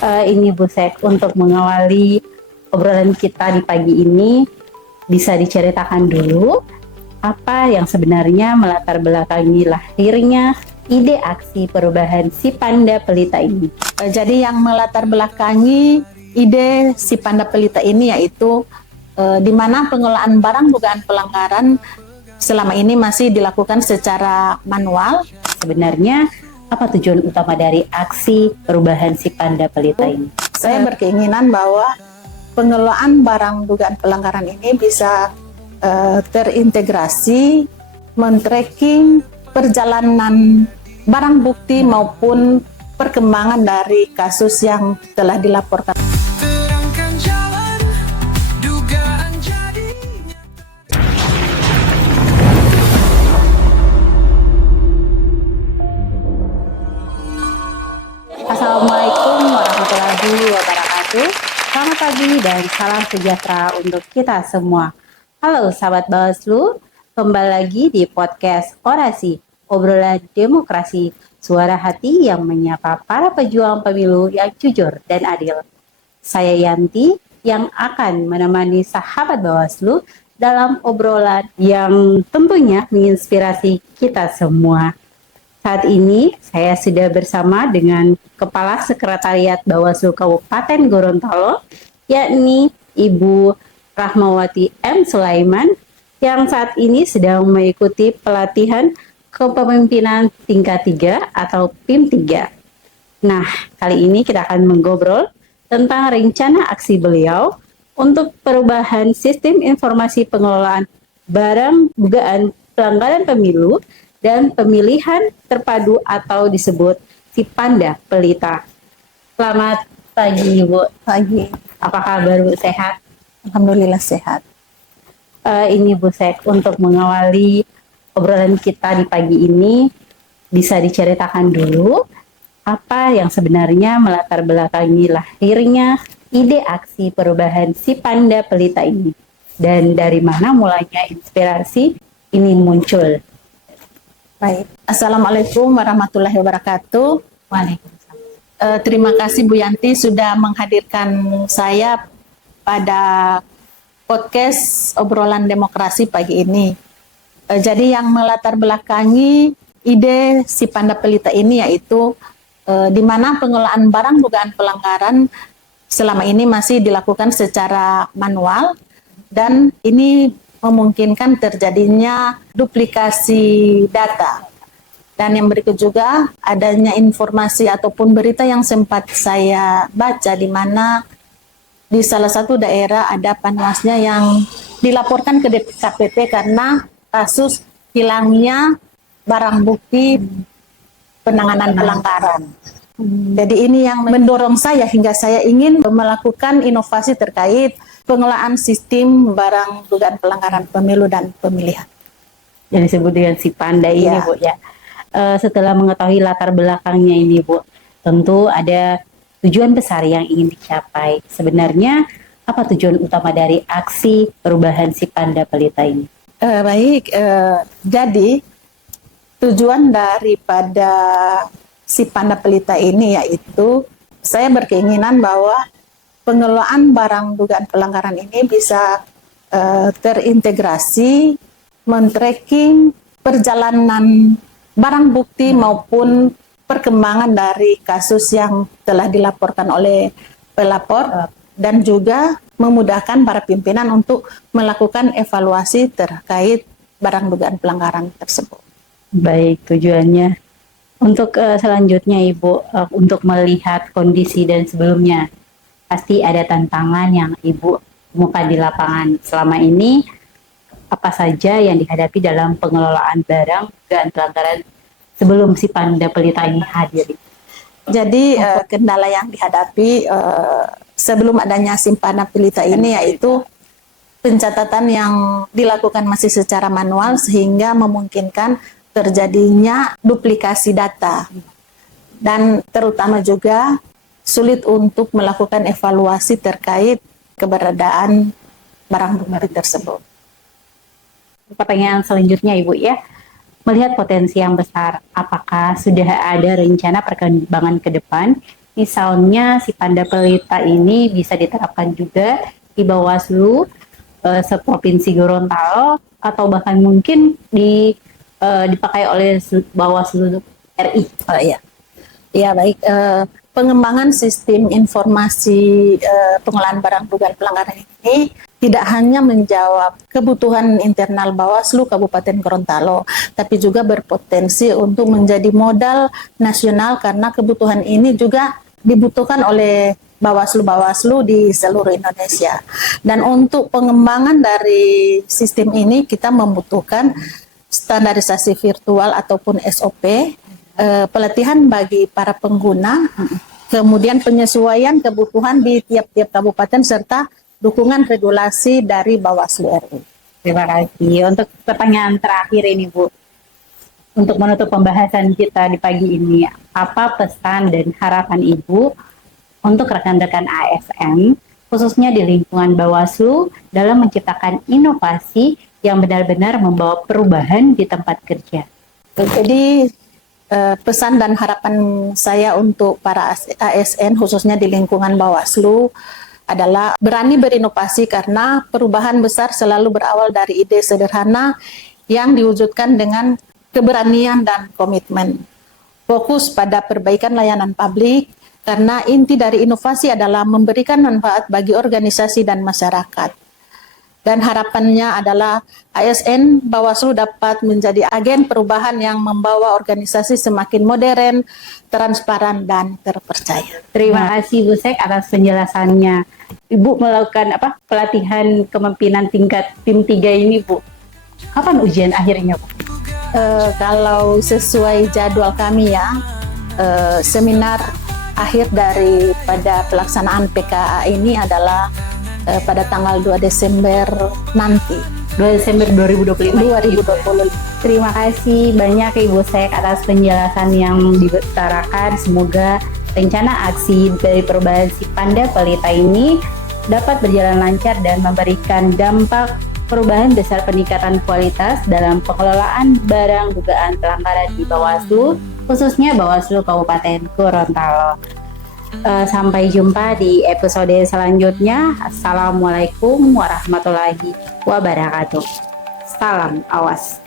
Ini Bu Sek, untuk mengawali obrolan kita di pagi ini, bisa diceritakan dulu apa yang sebenarnya melatar belakangi lahirnya ide aksi perubahan si Panda Pelita ini. Jadi yang melatar belakangi ide si Panda Pelita ini yaitu di mana pengelolaan barang dugaan pelanggaran selama ini masih dilakukan secara manual. Sebenarnya apa tujuan utama dari aksi perubahan si Panda Pelita ini? Saya berkeinginan bahwa pengelolaan barang dugaan pelanggaran ini bisa terintegrasi, men-tracking perjalanan barang bukti maupun perkembangan dari kasus yang telah dilaporkan. Terangkan jalan, dugaan jadi Assalamualaikum warahmatullahi wabarakatuh. Selamat pagi dan salam sejahtera untuk kita semua. Halo sahabat Bawaslu, kembali lagi di podcast Orasi, obrolan demokrasi, suara hati yang menyapa para pejuang pemilu yang jujur dan adil. Saya Yanti yang akan menemani sahabat Bawaslu dalam obrolan yang tentunya menginspirasi kita semua. Saat ini saya sudah bersama dengan Kepala Sekretariat Bawaslu Kabupaten Gorontalo, yakni Ibu Rahmawati M. Sulaiman, yang saat ini sedang mengikuti pelatihan kepemimpinan tingkat 3 atau PIM 3. Nah, kali ini kita akan mengobrol tentang rencana aksi beliau untuk perubahan sistem informasi pengelolaan barang dugaan pelanggaran pemilu dan pemilihan terpadu atau disebut si Panda Pelita. Selamat pagi Ibu. Pagi. Apa kabar Bu, sehat? Alhamdulillah sehat. Ini Bu Sek, untuk mengawali obrolan kita di pagi ini, bisa diceritakan dulu apa yang sebenarnya melatar belakangi lahirnya ide aksi perubahan si Panda Pelita ini, dan dari mana mulanya inspirasi ini muncul. Baik. Assalamualaikum warahmatullahi wabarakatuh. Waalaikumsalam. Terima kasih Bu Yanti sudah menghadirkan saya pada podcast obrolan demokrasi pagi ini. Jadi yang melatar belakangi ide si Panda Pelita ini yaitu di mana pengelolaan barang dugaan pelanggaran selama ini masih dilakukan secara manual dan ini memungkinkan terjadinya duplikasi data. Dan yang berikut juga adanya informasi ataupun berita yang sempat saya baca di mana di salah satu daerah ada panwasnya yang dilaporkan ke DKPP karena kasus hilangnya barang bukti penanganan pelanggaran. Jadi ini yang mendorong saya hingga saya ingin melakukan inovasi terkait pengelolaan sistem barang dugaan pelanggaran pemilu dan pemilihan. Yang disebut dengan si Panda ini Ya. Bu ya. Setelah mengetahui latar belakangnya ini Bu, tentu ada tujuan besar yang ingin dicapai. Sebenarnya apa tujuan utama dari aksi perubahan si Panda Pelita ini? Jadi tujuan daripada si Panda Pelita ini yaitu saya berkeinginan bahwa pengelolaan barang dugaan pelanggaran ini bisa terintegrasi, men-tracking perjalanan barang bukti maupun perkembangan dari kasus yang telah dilaporkan oleh pelapor dan juga memudahkan para pimpinan untuk melakukan evaluasi terkait barang dugaan pelanggaran tersebut. Baik, tujuannya. Untuk selanjutnya Ibu, untuk melihat kondisi dan sebelumnya, pasti ada tantangan yang Ibu temukan di lapangan. Selama ini, apa saja yang dihadapi dalam pengelolaan barang dugaan pelanggaran sebelum si Panda Pelita ini hadir? Jadi kendala yang dihadapi sebelum adanya si Panda Pelita ini yaitu pencatatan yang dilakukan masih secara manual sehingga memungkinkan terjadinya duplikasi data dan terutama juga sulit untuk melakukan evaluasi terkait keberadaan barang bukti tersebut. Pertanyaan selanjutnya Ibu ya, melihat potensi yang besar, apakah sudah ada rencana perkembangan ke depan Misalnya si Panda Pelita ini bisa diterapkan juga di Bawaslu seprovinsi Gorontalo atau bahkan mungkin dipakai oleh Bawaslu RI. Oh iya. Ya baik, pengembangan sistem informasi pengolahan barang dugaan pelanggaran ini tidak hanya menjawab kebutuhan internal Bawaslu Kabupaten Gorontalo, tapi juga berpotensi untuk menjadi modal nasional karena kebutuhan ini juga dibutuhkan oleh Bawaslu-Bawaslu di seluruh Indonesia. Dan untuk pengembangan dari sistem ini kita membutuhkan standarisasi virtual ataupun SOP, pelatihan bagi para pengguna, kemudian penyesuaian kebutuhan di tiap-tiap kabupaten serta dukungan regulasi dari Bawaslu RI. Terima kasih. Untuk pertanyaan terakhir ini Bu, untuk menutup pembahasan kita di pagi ini, apa pesan dan harapan Ibu untuk rekan-rekan ASN, khususnya di lingkungan Bawaslu, dalam menciptakan inovasi yang benar-benar membawa perubahan di tempat kerja? Jadi pesan dan harapan saya untuk para ASN khususnya di lingkungan Bawaslu adalah berani berinovasi karena perubahan besar selalu berawal dari ide sederhana yang diwujudkan dengan keberanian dan komitmen. Fokus pada perbaikan layanan publik karena inti dari inovasi adalah memberikan manfaat bagi organisasi dan masyarakat. Dan harapannya adalah ASN Bawaslu dapat menjadi agen perubahan yang membawa organisasi semakin modern, transparan, dan terpercaya. Terima kasih Bu Sek atas penjelasannya. Ibu melakukan pelatihan kepemimpinan tingkat tim 3 ini Bu. Kapan ujian akhirnya Bu? Kalau sesuai jadwal kami ya, seminar akhir daripada pelaksanaan PKA ini adalah pada tanggal 2 Desember nanti. 2 Desember 2025. 2025. Terima kasih banyak Ibu Sek atas penjelasan yang diutarakan. Semoga rencana aksi dari perubahan si Panda Pelita ini dapat berjalan lancar dan memberikan dampak perubahan besar peningkatan kualitas dalam pengelolaan barang dugaan pelanggaran di Bawaslu, khususnya Bawaslu Kabupaten Gorontalo. Sampai jumpa di episode selanjutnya. Assalamualaikum warahmatullahi wabarakatuh. Salam awas.